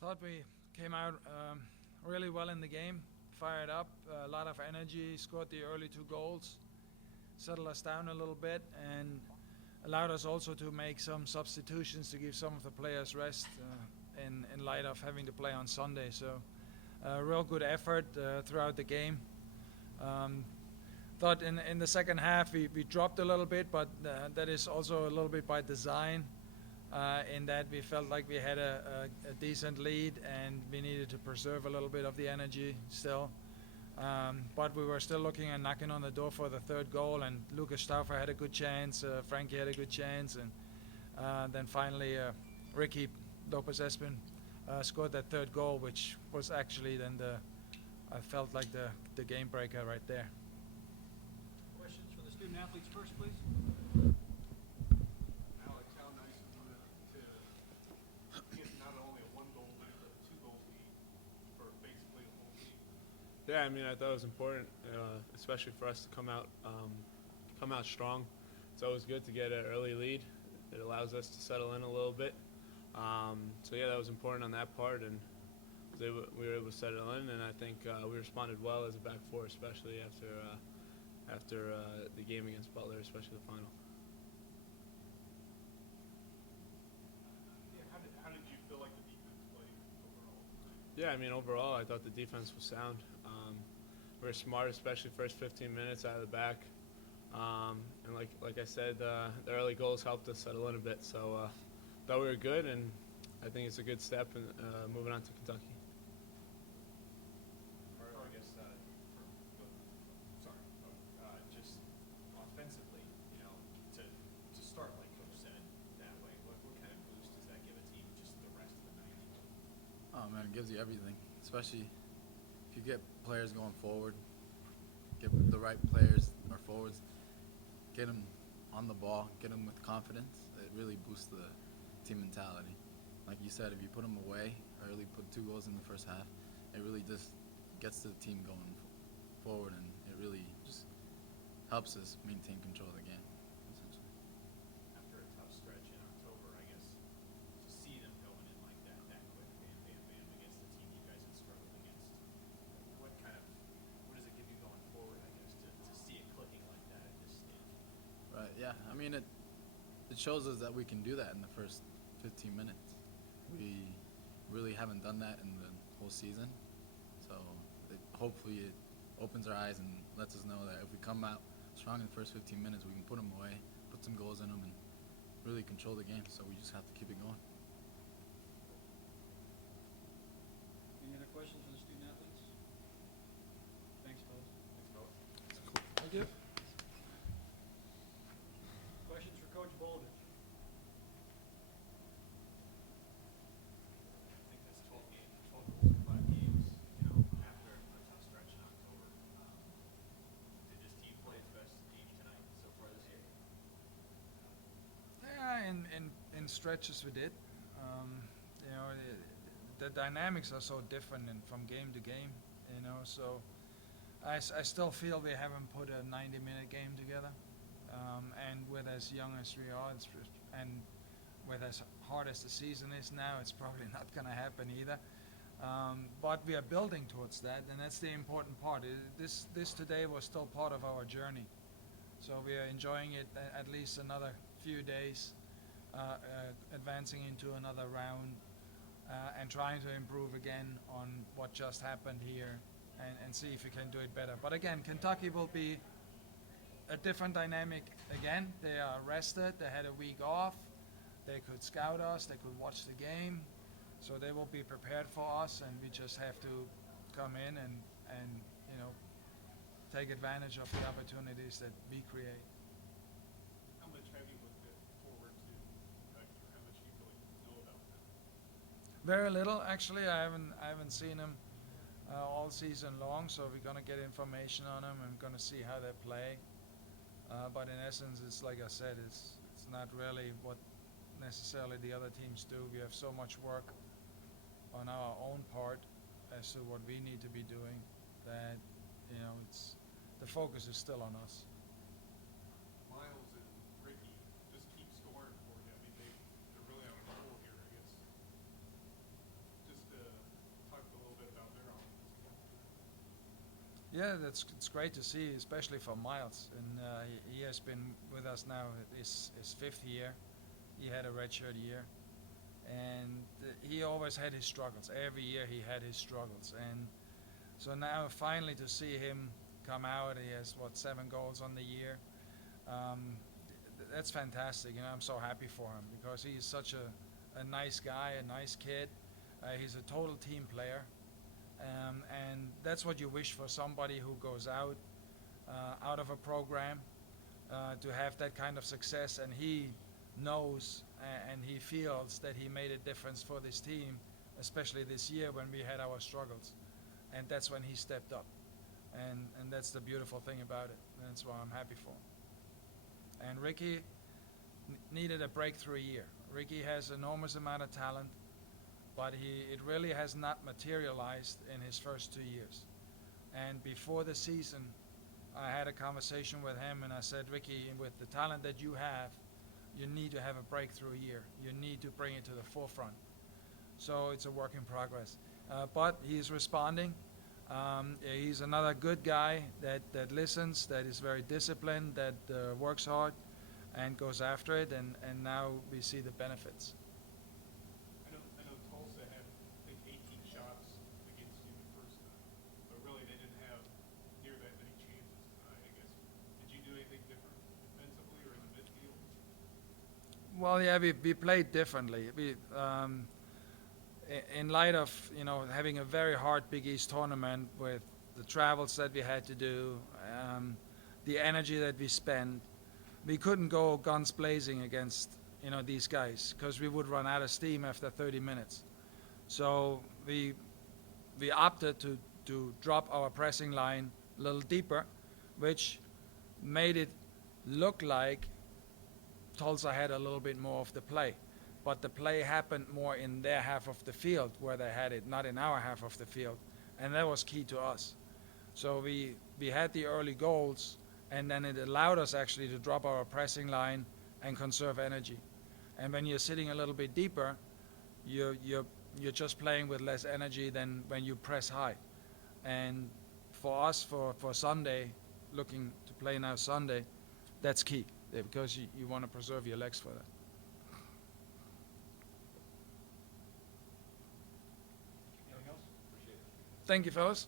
Thought we came out really well in the game, fired up, a lot of energy, scored the early 2 goals, settled us down a little bit, and allowed us also to make some substitutions to give some of the players rest in light of having to play on Sunday. So real good effort throughout the game. Thought in the second half we dropped a little bit, but that is also a little bit by design. In that we felt like we had a decent lead and we needed to preserve a little bit of the energy still. But we were still looking and knocking on the door for the third goal, and Lucas Stauffer had a good chance, Frankie had a good chance, and then finally Ricky Lopez-Espin scored that third goal, which was actually then I felt like the game breaker right there. Questions for the student athletes first, please. Yeah, I mean, I thought it was important, especially for us to come out strong. It's always good to get an early lead. It allows us to settle in a little bit. So yeah, that was important on that part, and we were able to settle in. And I think we responded well as a back four, especially after the game against Butler, especially the final. Yeah, how did you feel like the defense played overall? Yeah, I mean, overall, I thought the defense was sound. We were smart, especially first 15 minutes out of the back. And like I said, the early goals helped us settle in a bit. So thought we were good, and I think it's a good step in moving on to Kentucky. Just offensively, to start like Coach said that way, what kind of boost does that give a team just the rest of the night? Oh man, it gives you everything, especially if you get players going forward, get the right players or forwards, get them on the ball, get them with confidence. It really boosts the team mentality. Like you said, if you put them away early, put 2 goals in the first half, it really just gets the team going forward, and it really just helps us maintain control of the game, essentially. After a tough stretch in October, I guess, to see them going in like that quick, bam, against the team you guys had struggled against, what does it give you going forward, I guess, to see it clicking like that at this stage? Right, yeah. I mean, it shows us that we can do that in the first 15 minutes. We really haven't done that in the whole season. So hopefully it opens our eyes and lets us know that if we come out strong in the first 15 minutes, we can put them away, put some goals in them, and really control the game. So we just have to keep it going. Any other questions for the student athletes? Thanks, fellas. Thank you. Questions for Coach Bouldridge? I think that's 12 goals in 5 games, after a tough stretch in October. Did this team play its best game tonight so far this year? Yeah, in stretches we did. The dynamics are so different from game to game. So I still feel we haven't put a 90-minute game together. And with as young as we are, and with as hard as the season is now, it's probably not going to happen either. But we are building towards that, and that's the important part. This today was still part of our journey. So we are enjoying it at least another few days, advancing into another round, and trying to improve again on what just happened here, and see if we can do it better. But again, Kentucky will be a different dynamic again. They are rested, they had a week off, they could scout us, they could watch the game, so they will be prepared for us, and we just have to come in and take advantage of the opportunities that we create. How much have you looked forward to Kentucky? How much do you really know about them? Very little, actually. I haven't seen them all season long, so we're gonna get information on them and gonna see how they play. But in essence, it's like I said, it's not really what necessarily the other teams do. We have so much work on our own part as to what we need to be doing that it's the focus is still on us. Miles and Ricky just keep scoring for you. I mean, they're really on a roll here, I guess. Just Yeah, it's great to see, especially for Miles. And he has been with us now his fifth year. He had a redshirt year, and he always had his struggles. Every year he had his struggles, and so now finally to see him come out, he has 7 goals on the year. That's fantastic. I'm so happy for him because he's such a nice guy, a nice kid. He's a total team player. And that's what you wish for somebody who goes out of a program to have that kind of success, and he knows and he feels that he made a difference for this team, especially this year when we had our struggles, and that's when he stepped up, and that's the beautiful thing about it, and that's why I'm happy for him. And Ricky needed a breakthrough year. Ricky has enormous amount of talent, but it really has not materialized in his first 2 years. And before the season, I had a conversation with him, and I said, Ricky, with the talent that you have, you need to have a breakthrough year. You need to bring it to the forefront. So it's a work in progress. But he's responding. He's another good guy that listens, that is very disciplined, that works hard and goes after it, and now we see the benefits. I know Tulsa had, I think, 18 shots against you the first time, but really they didn't have near that many chances tonight, I guess. Did you do anything different defensively or in the midfield? Well, yeah, we played differently. In light of having a very hard Big East tournament with the travels that we had to do, the energy that we spent, we couldn't go guns blazing against these guys because we would run out of steam after 30 minutes. So we opted to drop our pressing line a little deeper, which made it look like Tulsa had a little bit more of the play. But the play happened more in their half of the field where they had it, not in our half of the field. And that was key to us. So we had the early goals, and then it allowed us actually to drop our pressing line and conserve energy. And when you're sitting a little bit deeper, you're just playing with less energy than when you press high. And for us, for Sunday, looking to play now Sunday, that's key because you want to preserve your legs for that. Anything else? Appreciate it. Thank you, fellas.